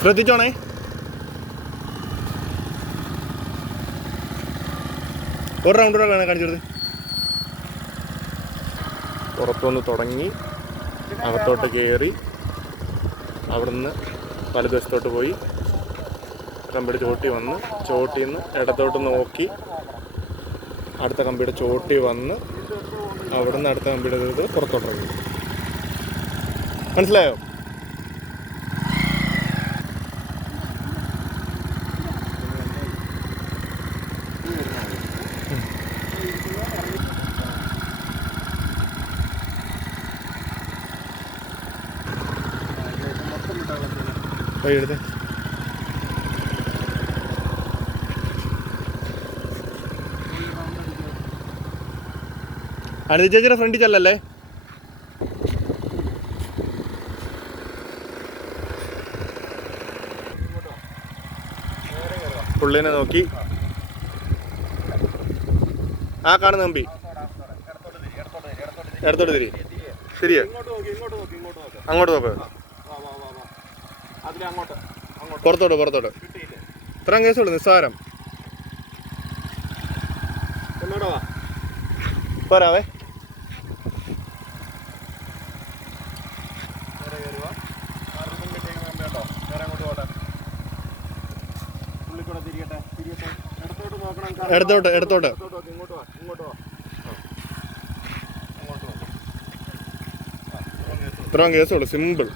ശ്രദ്ധിച്ചോണേ. ഒരു റൗണ്ട് കൂടെ വേണം പുറത്തുനിന്ന് തുടങ്ങി. അകത്തോട്ട് കയറി അവിടുന്ന് വലതുവശത്തോട്ട് പോയി. കമ്പിയുടെ ചോട്ടി വന്ന് ചോട്ടിൽ നിന്ന് ഇടത്തോട്ട് നോക്കി. അടുത്ത കമ്പിയുടെ ചോട്ടി വന്ന് അവിടുന്ന് അടുത്ത കമ്പിയുടെ ഇത് പുറത്തോട്ട് മനസ്സിലായോ? പോയി എടുത്ത് അനിത ചേച്ചിയുടെ ഫ്രണ്ടിൽ ചെല്ലല്ലേ? പുള്ളിനെ നോക്കി. ആ കാണുന്ന നമ്പി ഇടത്തോട്ട് തിരി ശരിയാ? അങ്ങോട്ട് നോക്ക്. പുറത്തോട്ട് പുറത്തോട്ട്. ഇത്രയും കേസുള്ളൂ നിസ്സാരം. പോരാവേ. എടുത്തോട്ട് എടുത്തോട്ട് ഇത്രയും കേസുള്ളൂ സിമ്പിൾ.